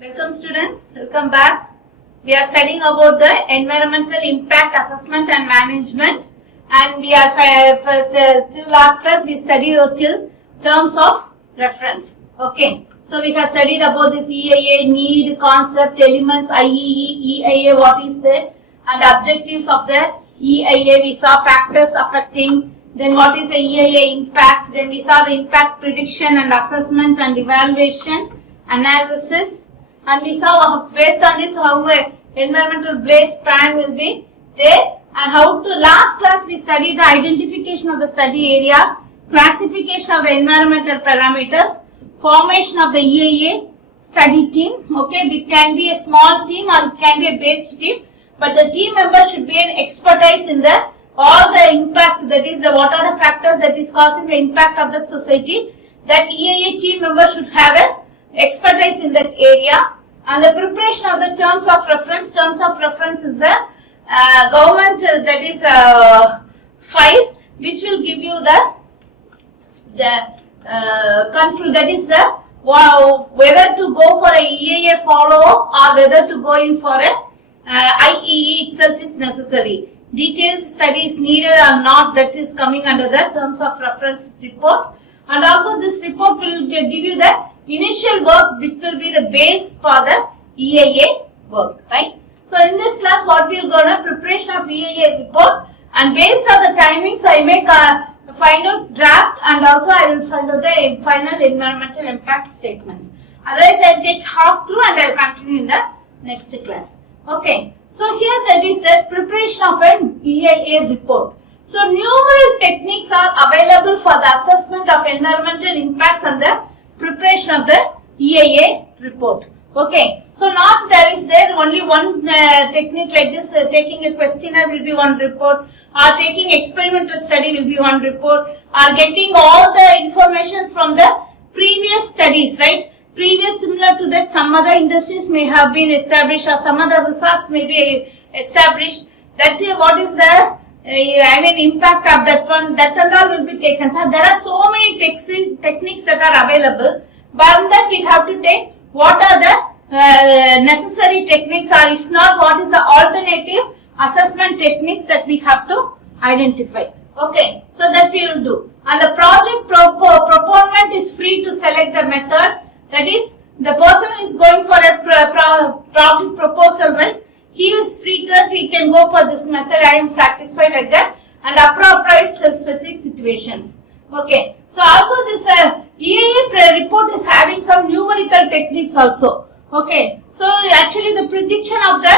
Welcome students, welcome back. We are studying about the environmental impact assessment and management, and we are first till last class we studied till terms of reference. Okay, so we have studied about this EIA, need, concept, elements, IEE, EIA, what is there, and objectives of the EIA. We saw factors affecting, then what is the EIA impact, then we saw the impact prediction and assessment and evaluation, analysis, and we saw based on this how environmental base plan will be there, and how to last class we studied the identification of the study area, classification of the environmental parameters, formation of the EIA study team. Okay, it can be a small team or it can be a based team, but the team member should be an expertise in the all the impact, that is the what are the factors that is causing the impact of that society. That EIA team member should have a expertise in that area. And the preparation of the terms of reference. Terms of reference is the government that is file, which will give you the control, that is the whether to go for a EIA follow or whether to go in for a IEE itself is necessary. Detailed study is needed or not, that is coming under the terms of reference report. And also this report will give you the initial work which will be the base for the EIA work, right? So in this class what we are going to preparation of EIA report, and based on the timings I make find out draft, and also I will find out the final environmental impact statements. Otherwise I will take half through and I will continue in the next class. Okay, so here that is the preparation of an EIA report. So numerous techniques are available for the assessment of environmental impacts and the preparation of the EIA report. Okay, so not there only one technique like this, taking a questionnaire will be one report, or taking experimental study will be one report, or getting all the informations from the previous studies, right? Previous similar to that, some other industries may have been established or some other research may be established. That is what is the impact of that one, that and all will be taken. So there are so many techniques that are available. But that we have to take what are the necessary techniques, or if not, what is the alternative assessment techniques that we have to identify. Okay, so that we will do. And the project proponent is free to select the method. That is, the person who is going for a project proposal, right? He is free that he can go for this method, I am satisfied like that, and appropriate self-specific situations. Okay, so also this EIA report is having some numerical techniques also. Okay, so actually the prediction of the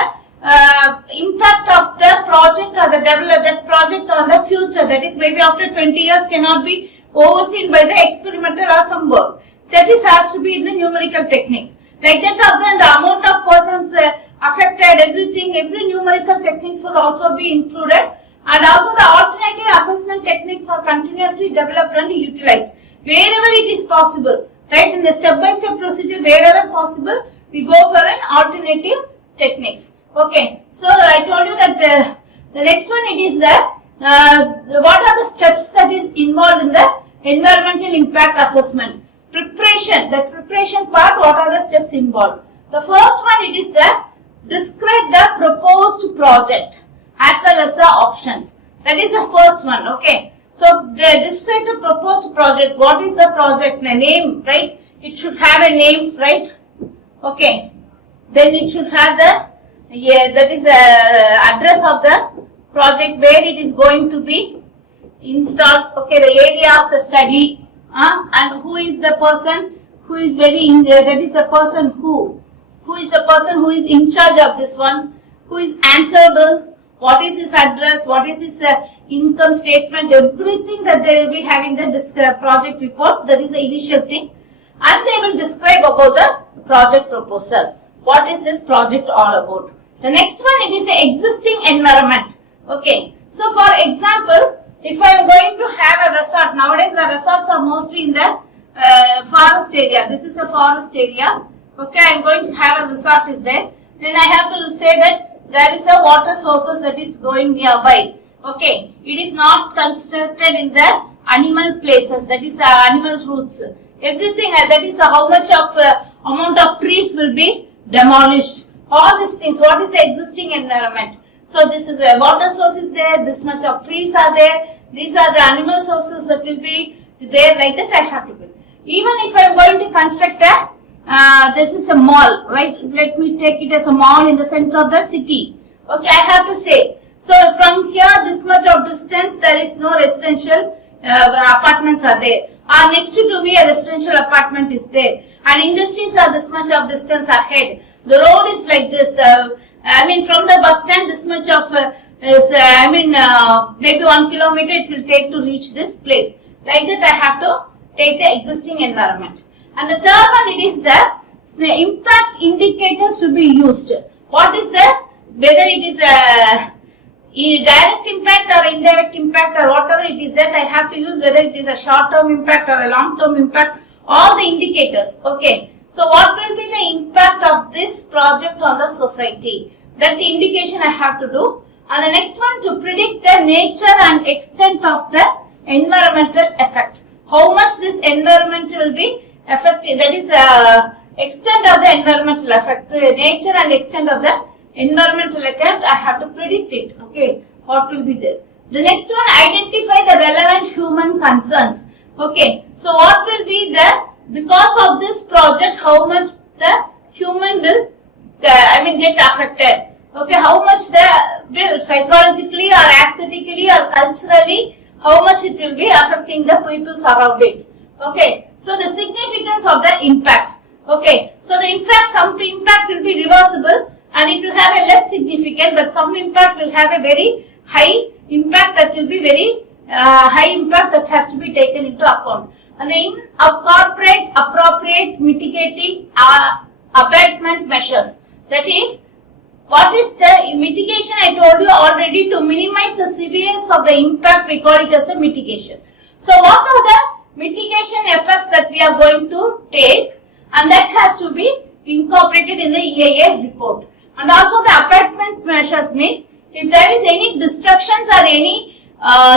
impact of the project or the that project on the future, that is maybe after 20 years cannot be overseen by the experimental or some work. That is has to be in the numerical techniques. Like that of the amount of persons affected, everything, every numerical techniques will also be included, and also the alternative assessment techniques are continuously developed and utilized wherever it is possible, right? In the step-by-step procedure, wherever possible, we go for an alternative techniques. Okay, so I told you that the next one it is what are the steps that is involved in the environmental impact assessment. Preparation, the preparation part, what are the steps involved? The first one it is the describe the proposed project as well as the options. That is the first one. Okay, so describe the proposed project. What is the project name, right? It should have a name, right? Okay, then it should have the that is the address of the project, where it is going to be installed. Okay, the area of the study, and who is the person who is that is the person who is the person who is in charge of this one, who is answerable, what is his address, what is his income statement, everything that they will be having the project report. That is the initial thing, and they will describe about the project proposal. What is this project all about? The next one, it is the existing environment. Okay, so for example, if I am going to have a resort, nowadays the resorts are mostly in the forest area. This is a forest area. Okay, I am going to have a resort is there. Then I have to say that there is a water sources that is going nearby. Okay, it is not constructed in the animal places, that is animal roots. Everything that is how much of amount of trees will be demolished. All these things. What is the existing environment? So this is a water source is there, this much of trees are there, these are the animal sources that will be there, like that I have to build. Even if I am going to construct this is a mall, right? Let me take it as a mall in the center of the city. Okay, I have to say. So from here, this much of distance, there is no residential apartments are there. Or next to me, a residential apartment is there. And industries are this much of distance ahead. The road is like this. From the bus stand, this much of maybe 1 kilometer it will take to reach this place. Like that, I have to take the existing environment. And the third one, it is the impact indicators to be used. What is whether it is a direct impact or indirect impact or whatever it is that I have to use, whether it is a short-term impact or a long-term impact, all the indicators. Okay. So what will be the impact of this project on the society? That indication I have to do. And the next one, to predict the nature and extent of the environmental effect. How much this environment will be affected, that is extent of the environmental effect, nature and extent of the environmental effect, I have to predict it. Okay, what will be there? The next one, identify the relevant human concerns. Okay, so what will be because of this project, how much the human will, get affected. Okay, how much will psychologically or aesthetically or culturally, how much it will be affecting the people around it. Okay, so the significance of the impact. Okay, so the impact, some impact will be reversible and it will have a less significant, but some impact will have a very high impact, that will be very high impact that has to be taken into account. And then incorporate appropriate mitigating abatement measures. That is, what is the mitigation? I told you already, to minimize the severity of the impact, we call it as a mitigation. So what are the mitigation effects that we are going to take, and that has to be incorporated in the EIA report. And also the abatement measures means, if there is any destructions or any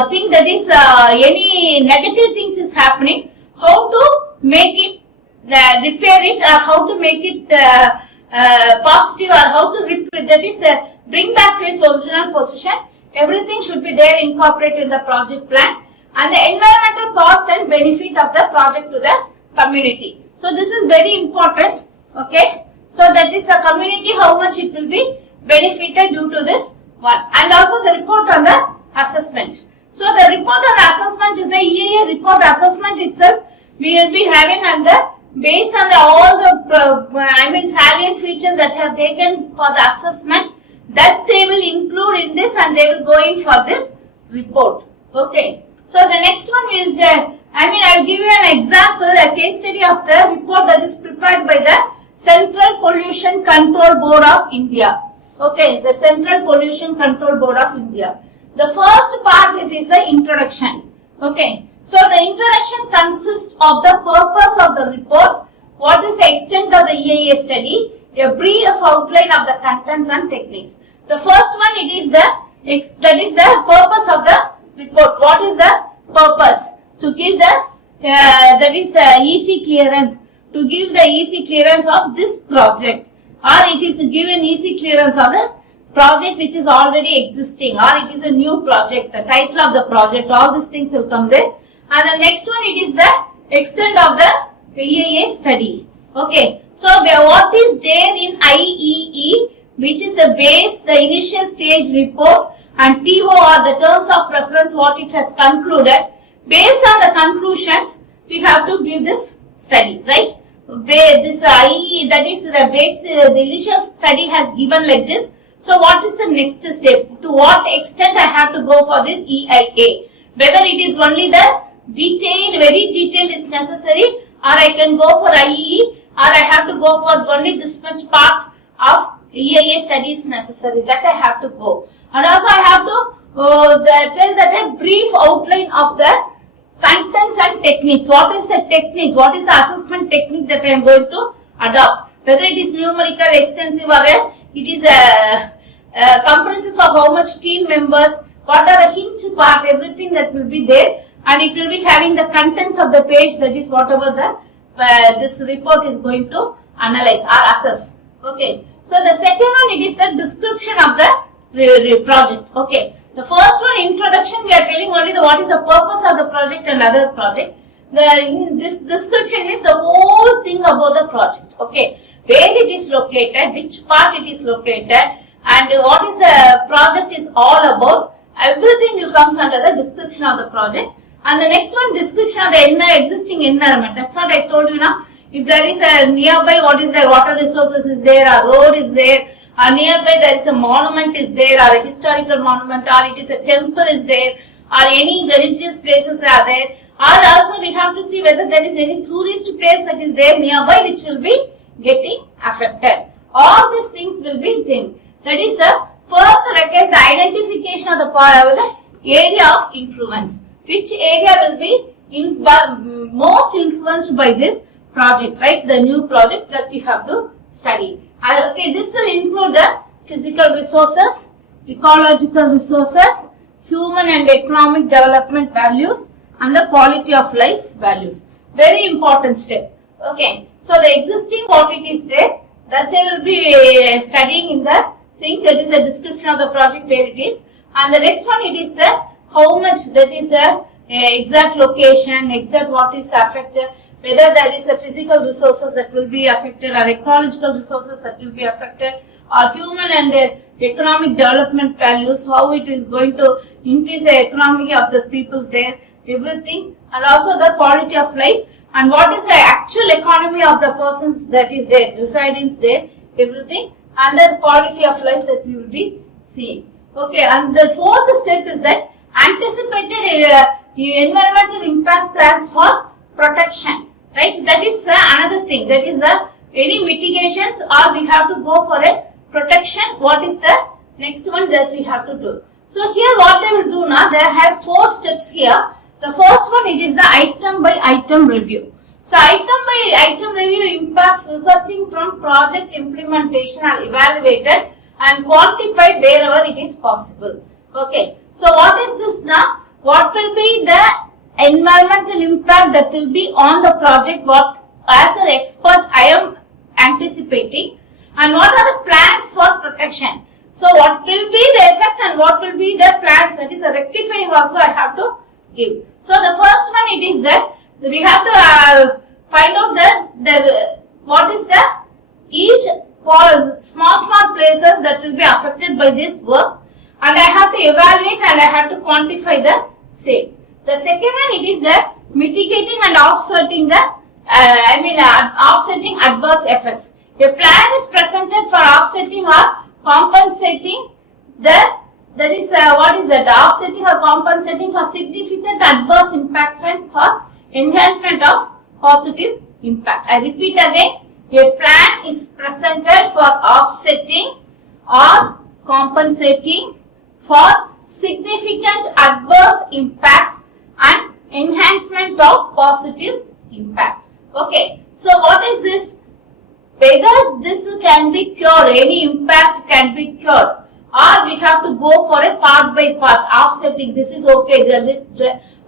thing that is any negative things is happening, how to make it repair it, or how to make it positive, or how to repair, that is bring back to its original position. Everything should be there incorporated in the project plan, and the environmental cost and benefit of the project to the community. So this is very important. Okay, so that is a community, how much it will be benefited due to this one, and also the report on the assessment. So the report on the assessment is the EIA report assessment itself. We will be having, and based on all the salient features that have taken for the assessment, that they will include in this, and they will go in for this report. Okay. So the next one is I will give you an example, a case study of the report that is prepared by the Central Pollution Control Board of India. Okay, the Central Pollution Control Board of India. The first part, it is the introduction. Okay, so the introduction consists of the purpose of the report, what is the extent of the EIA study, a brief outline of the contents and techniques. The first one, it is that is the purpose of the report. What is the purpose? To give that is the EC clearance, to give the EC clearance of this project, or it is given EC clearance of the project which is already existing, or it is a new project, the title of the project, all these things will come there. And the next one, it is the extent of the EIA study. Okay, so what is there in IEE, which is the base, the initial stage report, and TO, or the terms of reference, what it has concluded. Based on the conclusions, we have to give this study, right? This IE, that is the base, the initial study has given like this. So what is the next step? To what extent I have to go for this EIA? Whether it is only the detailed, very detailed is necessary, or I can go for IEE, or I have to go for only this much part of EIA study is necessary. That I have to go. And also I have to tell that a brief outline of the contents and techniques. What is the technique? What is the assessment technique that I am going to adopt? Whether it is numerical, extensive, or it is comprises of how much team members, what are the hints part, everything that will be there, and it will be having the contents of the page, that is whatever the this report is going to analyze or assess. Okay. So the second one, it is the description of the project. Okay. The first one, introduction, we are telling only what is the purpose of the project and other project. This description is the whole thing about the project. Okay. Where it is located, which part it is located, and what is the project is all about. Everything will comes under the description of the project. And the next one, description of the existing environment. That's what I told you now. If there is a nearby, what is there, water resources is there, a road is there, or nearby there is a monument is there, or a historical monument, or it is a temple is there, or any religious places are there, or also we have to see whether there is any tourist place that is there nearby which will be getting affected. All these things will be thing. That is the first requires the identification of the area of influence. Which area will be most influenced by this project, right? The new project that we have to study. Okay, this will include the physical resources, ecological resources, human and economic development values, and the quality of life values. Very important step. Okay, so the existing what it is there, that they will be studying in the thing, that is a description of the project where it is. And the next one, it is the how much, that is the exact location, exact what is affected, whether there is a physical resources that will be affected, or ecological resources that will be affected, or human and economic development values, how it is going to increase the economy of the peoples there, everything, and also the quality of life, and what is the actual economy of the persons that is there, residents there, everything, and the quality of life that we will be seeing. Okay, and the fourth step is that anticipated environmental impact plans for protection. Right, that is another thing. That is any mitigations, or we have to go for a protection. What is the next one that we have to do? So here, what they will do now, they have 4 steps here. The first one, it is the item by item review. So item by item review, impacts resulting from project implementation are evaluated and quantified wherever it is possible. Okay. So what is this now? What will be the environmental impact that will be on the project, what as an expert I am anticipating, and what are the plans for protection. So what will be the effect and what will be the plans, that is a rectifying also I have to give. So the first one, it is that we have to find out what is the each small places that will be affected by this work, and I have to evaluate and I have to quantify the same. The second one, it is the mitigating and offsetting the, offsetting adverse effects. A plan is presented for offsetting or compensating the, that is what is that, offsetting or compensating for significant adverse impacts and for enhancement of positive impact. I repeat again, a plan is presented for offsetting or compensating for significant adverse impact and enhancement of positive impact. Okay, so what is this? Whether this can be cured, any impact can be cured, or we have to go for a part by part offsetting. This is okay.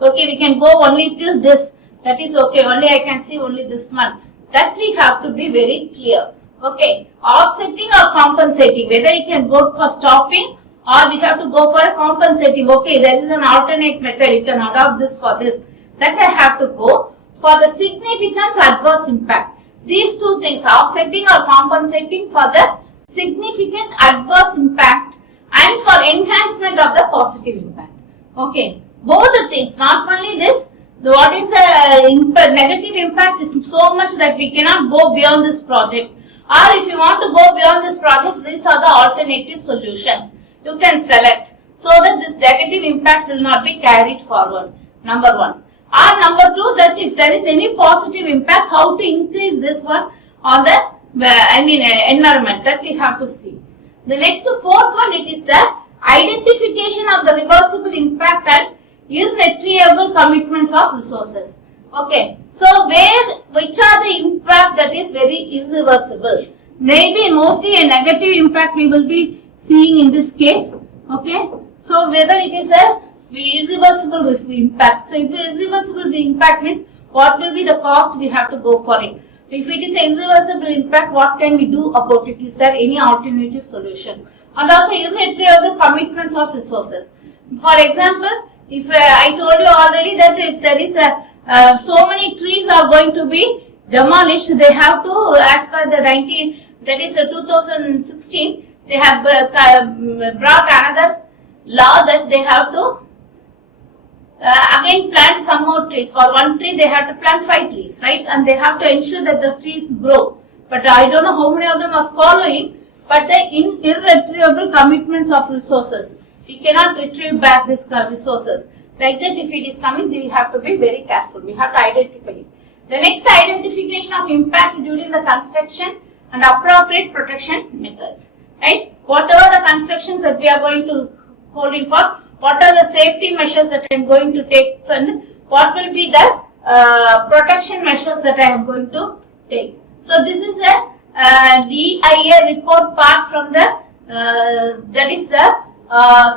Okay, we can go only till this. That is okay. Only I can see only this one. That we have to be very clear. Okay, offsetting or compensating. Whether you can go for stopping, or we have to go for a compensating. Okay, there is an alternate method. You can adopt this for this. That I have to go for the significance adverse impact. These two things, offsetting or compensating for the significant adverse impact and for enhancement of the positive impact. Okay, both the things, not only this, what is the negative impact is so much that we cannot go beyond this project. Or if you want to go beyond this project, these are the alternative solutions you can select so that this negative impact will not be carried forward. Number one. Or number two, that if there is any positive impacts, how to increase this one on the environment, that we have to see. The next fourth one, it is the identification of the reversible impact and irretrievable commitments of resources. Okay, so which are the impact that is very irreversible? Maybe mostly a negative impact we will be seeing in this case. Okay, so whether it is a irreversible impact. So if irreversible impact means what will be the cost we have to go for it. If it is an irreversible impact, what can we do about it? Is there any alternative solution? And also irretrievable commitments of resources. For example, if I told you already that if there is so many trees are going to be demolished, they have to, as per the 2016, they have brought another law that they have to again plant some more trees. For one tree, they have to plant 5 trees, right? And they have to ensure that the trees grow. But I don't know how many of them are following. But the irretrievable commitments of resources, we cannot retrieve back these resources. Like that, if it is coming, we have to be very careful. We have to identify it. The next, identification of impact during the construction and appropriate protection methods. Right? Whatever the constructions that we are going to hold in for, what are the safety measures that I am going to take, and what will be the protection measures that I am going to take. So this is a DIA report part from the that is the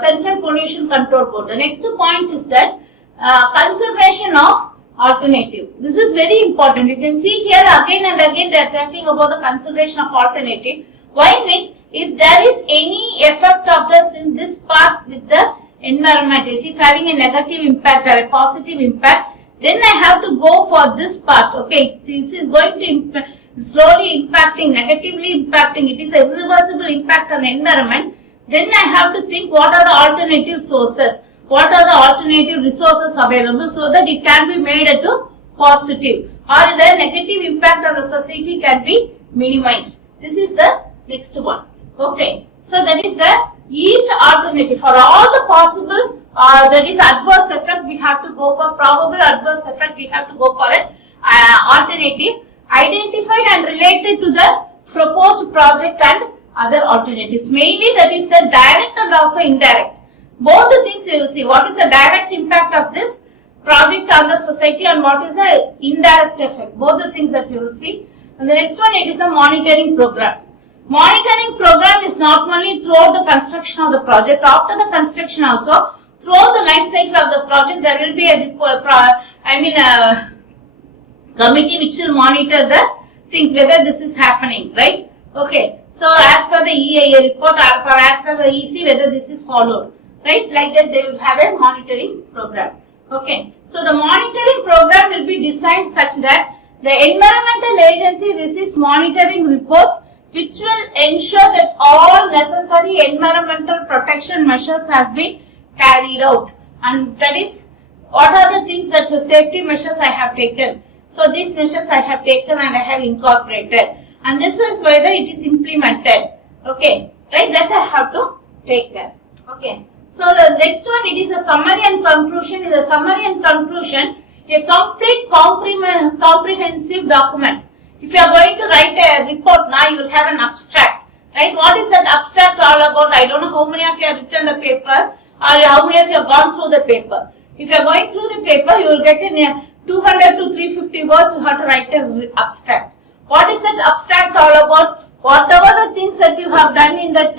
Central Pollution Control Board. The next point is that consideration of alternative. This is very important. You can see here again and again they are talking about the consideration of alternative. Why means if there is any effect of this in this part with the environment, it is having a negative impact or a positive impact, then I have to go for this part. Okay, this is going to slowly impacting, negatively impacting, it is a irreversible impact on the environment, then I have to think what are the alternative sources, what are the alternative resources available so that it can be made into positive or the negative impact on the society can be minimized. This is the next one. Okay, so that is the each alternative for all the possible that is adverse effect we have to go for, probable adverse effect we have to go for it, alternative identified and related to the proposed project and other alternatives. Mainly that is the direct and also indirect. Both the things you will see. What is the direct impact of this project on the society and what is the indirect effect. Both the things that you will see. And the next one, it is the monitoring program. Monitoring program is not only throughout the construction of the project, after the construction also, throughout the life cycle of the project, there will be a committee which will monitor the things, whether this is happening, right? Okay. So, as per the EIA report, or as per the EC, whether this is followed, right? Like that, they will have a monitoring program. Okay. So, the monitoring program will be designed such that the environmental agency receives monitoring reports which will ensure that all necessary environmental protection measures have been carried out. And that is, what are the things that the safety measures I have taken. So, these measures I have taken and I have incorporated. And this is whether it is implemented. Okay. Right? That I have to take care. Okay. So, the next one, it is a summary and conclusion. In the summary and conclusion, a complete comprehensive document. If you are going to write a report now, you will have an abstract. Right? What is that abstract all about? I don't know how many of you have written the paper or how many of you have gone through the paper. If you are going through the paper, you will get in 200 to 350 words, you have to write an abstract. What is that abstract all about? Whatever the things that you have done in that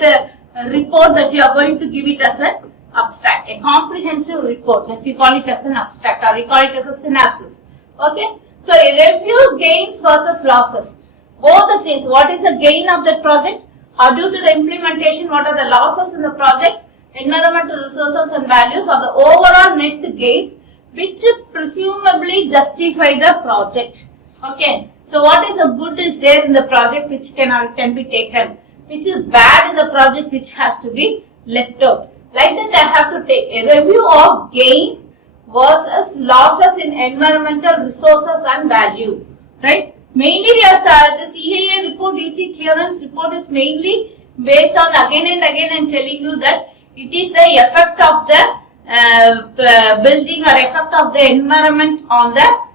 report, that you are going to give it as an abstract, a comprehensive report, that we call it as an abstract or we call it as a synopsis. Okay. So, a review gains versus losses. Both the things, what is the gain of that project or due to the implementation, what are the losses in the project, environmental resources and values or the overall net gains which presumably justify the project. Okay. So, what is the good is there in the project which can be taken, which is bad in the project which has to be left out. Like that, I have to take a review of gain versus losses in environmental resources and value. Right? Mainly, we are this EIA report, EC clearance report is mainly based on again and again I am telling you that it is the effect of the building or effect of the environment on the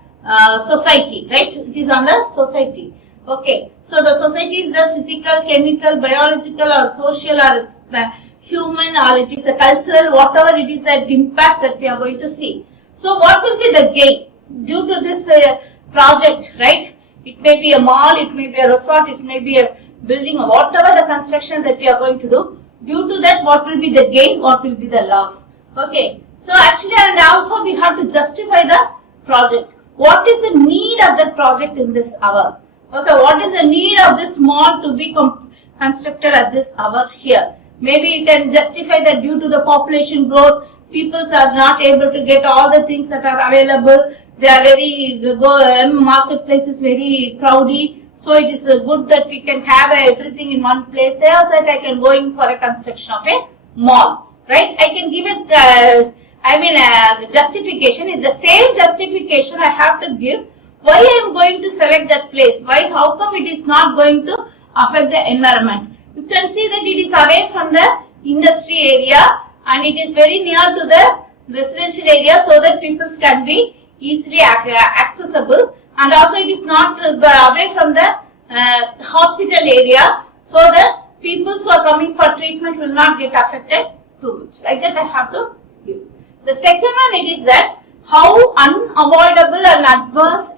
society, right? It is on the society. Okay. So, the society is the physical, chemical, biological or social or human or it is a cultural, whatever it is that impact that we are going to see. So, what will be the gain due to this project, right? It may be a mall, it may be a resort, it may be a building or whatever the construction that we are going to do. Due to that, what will be the gain, what will be the loss. Okay. So, actually and also we have to justify the project. What is the need of the project in this hour? Okay, what is the need of this mall to be constructed at this hour here? Maybe you can justify that due to the population growth, people are not able to get all the things that are available. They are very, marketplace is very crowdy. So it is good that we can have everything in one place. So that I can go in for a construction of a mall, right? I can give it, justification. Is the same justification I have to give. Why I am going to select that place? Why? How come it is not going to affect the environment? You can see that it is away from the industry area and it is very near to the residential area, so that people can be easily accessible, and also it is not away from the hospital area, so that people who are coming for treatment will not get affected too much. Like that I have to give. The second one, it is that how unavoidable and adverse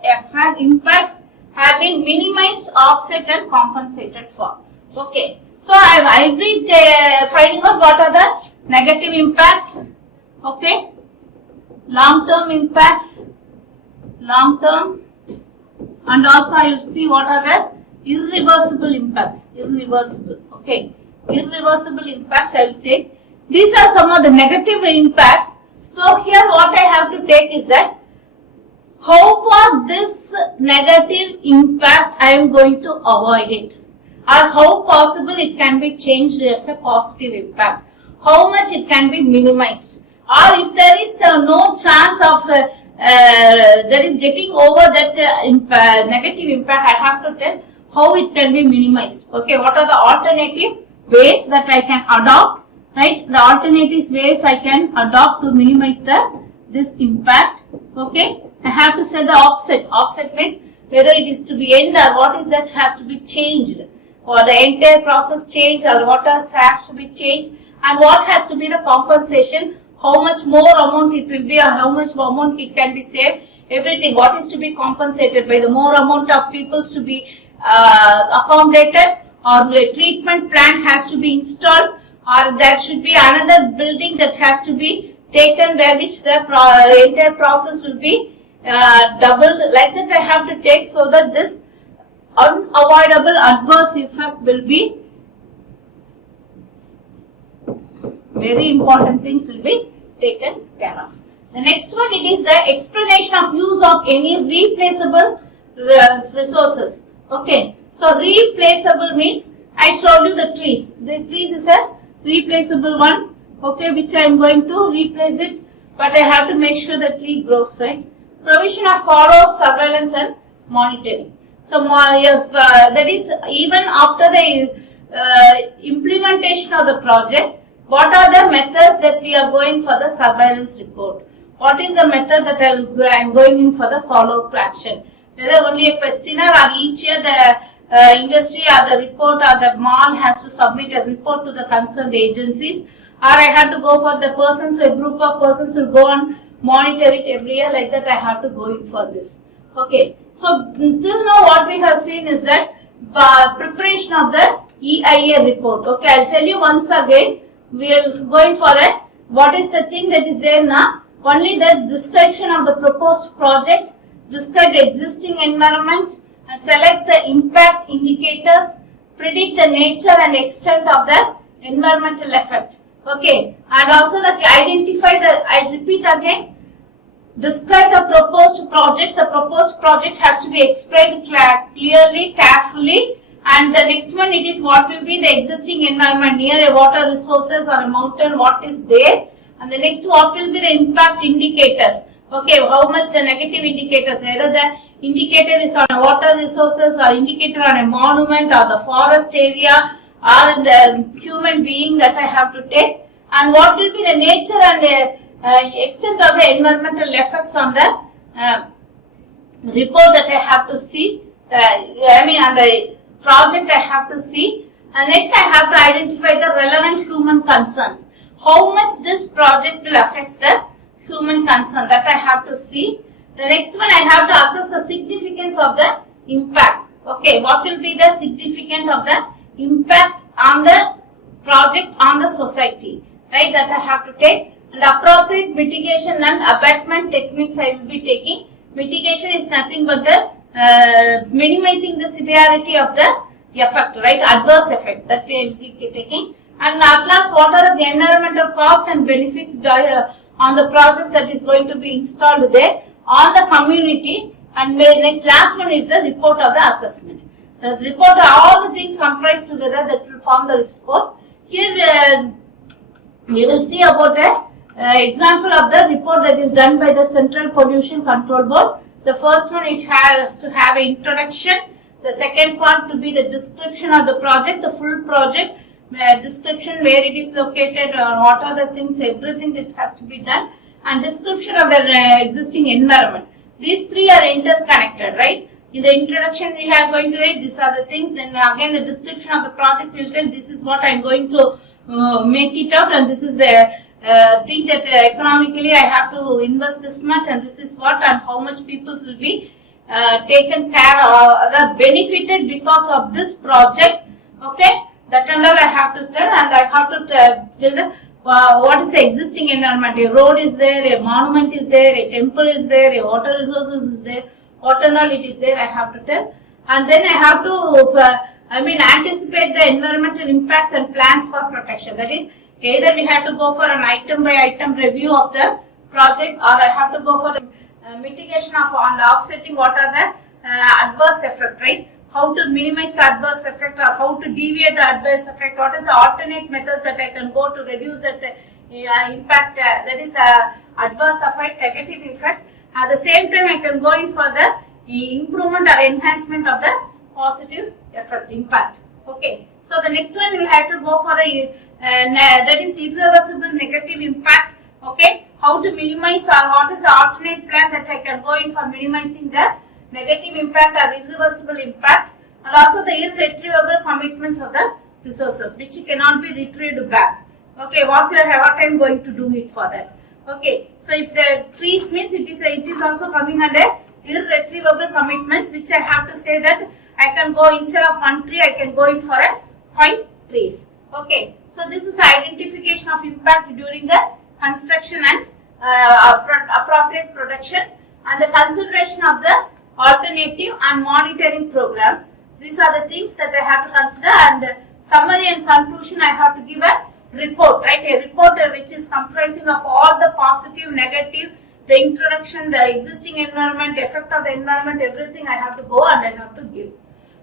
impacts have been minimized, offset and compensated for. Okay. So I will be finding out what are the negative impacts, okay, long-term impacts, long-term, and also I will see what are the irreversible impacts, okay, irreversible impacts I will take. These are some of the negative impacts. So here what I have to take is that how far this negative impact I am going to avoid it, or how possible it can be changed as a positive impact, how much it can be minimized, or if there is no chance of that is getting over that negative impact, I have to tell how it can be minimized. Okay, what are the alternative ways that I can adopt, right? The alternative ways I can adopt to minimize this impact. Okay, I have to say the offset. Offset means whether it is to be end or what is that has to be changed, or the entire process changed, or what has to be changed, and what has to be the compensation, how much more amount it will be, or how much amount it can be saved, everything, what is to be compensated by the more amount of peoples to be accommodated, or the treatment plant has to be installed, or there should be another building that has to be taken where which the entire process will be doubled. Like that I have to take, so that this unavoidable adverse effect will be, very important things will be taken care of. The next one, it is the explanation of use of any replaceable resources. Okay, so replaceable means I showed you the trees. The trees is a replaceable one. Okay, which I am going to replace it, but I have to make sure the tree grows, right? Provision of follow-up, surveillance and monitoring. So that is even after the implementation of the project, what are the methods that we are going for the surveillance report? What is the method that I am going in for the follow-up action? Whether only a questionnaire, or each year the industry or the report or the mall has to submit a report to the concerned agencies, or I have to go for the persons, a group of persons will go and monitor it every year. Like that I have to go in for this. Okay, so till now what we have seen is that preparation of the EIA report. Okay, I'll tell you once again. We are going for it. What is the thing that is there now? Only the description of the proposed project, describe the existing environment, and select the impact indicators, predict the nature and extent of the environmental effect. Okay, and also identify the, I repeat again, describe the proposed project. The proposed project has to be explained clearly, carefully. And the next one, it is what will be the existing environment near a water resources or a mountain, what is there. And the next, what will be the impact indicators. Okay, how much the negative indicators, whether the indicator is on a water resources or indicator on a monument or the forest area or the human being that I have to take. And what will be the nature and the extent of the environmental effects on the report that I have to see. On the project I have to see. And next I have to identify the relevant human concerns. How much this project will affect the human concern, that I have to see. The next one, I have to assess the significance of the impact. Okay, what will be the significance of the impact on the project on the society, right? That I have to take. And appropriate mitigation and abatement techniques I will be taking. Mitigation is nothing but the minimizing the severity of the effect, right? Adverse effect that we will be taking. And at last, what are the environmental cost and benefits on the project that is going to be installed there on the community. And next last one is the report of the assessment. The report, all the things comprised together that will form the report. Here we will see about a example of the report that is done by the Central Pollution Control Board. The first one, it has to have an introduction. The second part to be the description of the project, the full project description, where it is located, what are the things, everything that has to be done, and description of the existing environment. These three are interconnected, right? In the introduction, we are going to write these are the things. Then again, the description of the project will tell this is what I am going to make it out, and this is the thing that economically I have to invest this much, and this is what and how much people will be taken care of, benefited because of this project. Okay, that and all I have to tell, and I have to tell the what is the existing environment. A road is there, a monument is there, a temple is there, a water resources is there, what and all it is there I have to tell. And then I have to anticipate the environmental impacts and plans for protection. That is, either we have to go for an item by item review of the project, or I have to go for the mitigation of and offsetting what are the adverse effect, right? How to minimize the adverse effect, or how to deviate the adverse effect, what is the alternate methods that I can go to reduce that impact, that is adverse effect, negative effect. At the same time, I can go in for the improvement or enhancement of the positive effect, impact. Okay, so the next one we have to go for the that is irreversible negative impact. Okay, how to minimize, or what is the alternate plan that I can go in for minimizing the negative impact or irreversible impact, and also the irretrievable commitments of the resources which cannot be retrieved back. Okay, what I am going to do it for that. Okay, so if the trees means it is also coming under irretrievable commitments, which I have to say that I can go instead of 1 tree, I can go in for 5 trees. Okay, so this is the identification of impact during the construction and appropriate production, and the consideration of the alternative and monitoring program. These are the things that I have to consider, and summary and conclusion I have to give a report, right? A report which is comprising of all the positive, negative, the introduction, the existing environment, effect of the environment, everything I have to go and I have to give.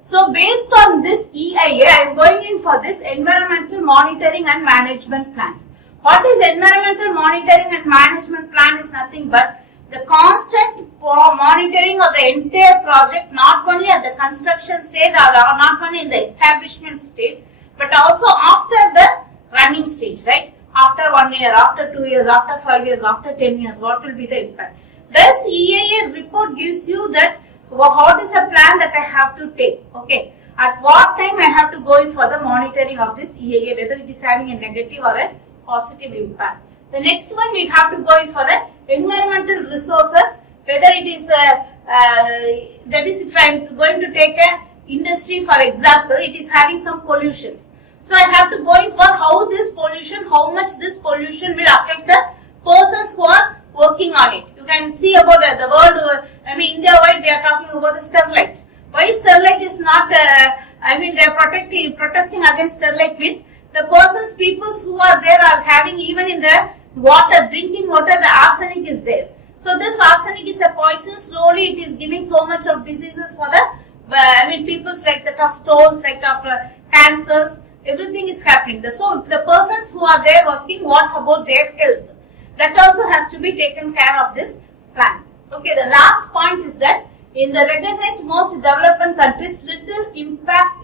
So based on this EIA, I am going in for this environmental monitoring and management plans. What is environmental monitoring and management plan is nothing but the constant monitoring of the entire project, not only at the construction stage or not only in the establishment stage, but also after the running stage, right? After 1 year, after 2 years, after 5 years, after 10 years, what will be the impact? This EIA report gives you that what is a plan that I have to take, okay? At what time I have to go in for the monitoring of this EIA, whether it is having a negative or a positive impact. The next one we have to go in for the environmental resources, whether it is that is, if I am going to take a industry for example, it is having some pollutions. So I have to go in for how this pollution, how much this pollution will affect the persons who are working on it. You can see about the world, India wide we are talking about the Sterlite. Why Sterlite is not, they are protesting against Sterlite means the persons, peoples who are there are having, even in the water, drinking water, the arsenic is there. So this arsenic is a poison, slowly it is giving so much of diseases for the, peoples like that of stones, like of cancers, everything is happening. So the persons who are there working, what about their health? That also has to be taken care of this plan. Okay, the last point is that in the recognized most developed countries, little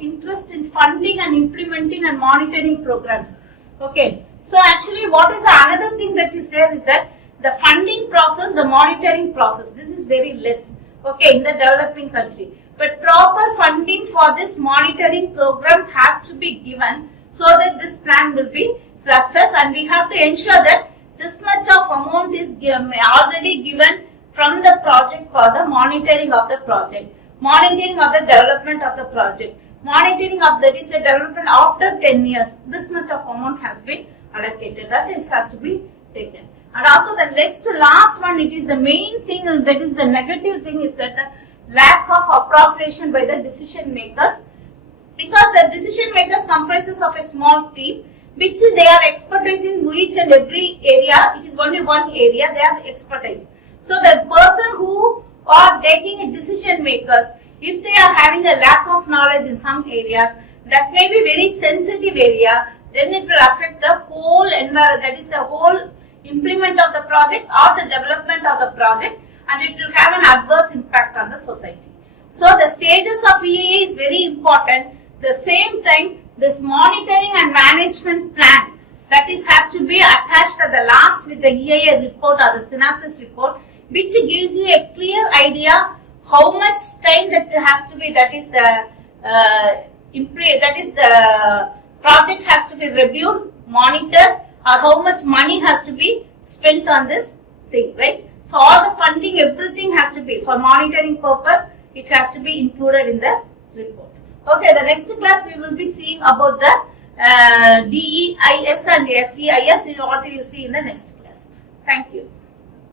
interest in funding and implementing and monitoring programs. Okay, so actually what is the another thing that is there is that the funding process, the monitoring process, this is very less, okay, in the developing country. But proper funding for this monitoring program has to be given so that this plan will be success, and we have to ensure that this much of amount is already given from the project for the monitoring of the project, monitoring of the development of the project, monitoring of that is the development after 10 years. This much of amount has been allocated. That is has to be taken. And also the next last one, it is the main thing, that is the negative thing is that lack of appropriation by the decision makers, because the decision makers comprises of a small team which they are expertise in each and every area. It is only one area they are expertise. So the person who are taking a decision makers, if they are having a lack of knowledge in some areas, that may be very sensitive area, then it will affect the whole environment, that is the whole implement of the project or the development of the project, and it will have an adverse impact on the society. So the stages of EIA is very important. The same time, this monitoring and management plan, that is has to be attached at the last with the EIA report or the synopsis report, which gives you a clear idea how much time that has to be, that is the project has to be reviewed, monitored, or how much money has to be spent on this thing, right? So all the funding, everything has to be for monitoring purpose, it has to be included in the report. Okay, the next class we will be seeing about the DEIS and FEIS. What you will see in the next class. Thank you.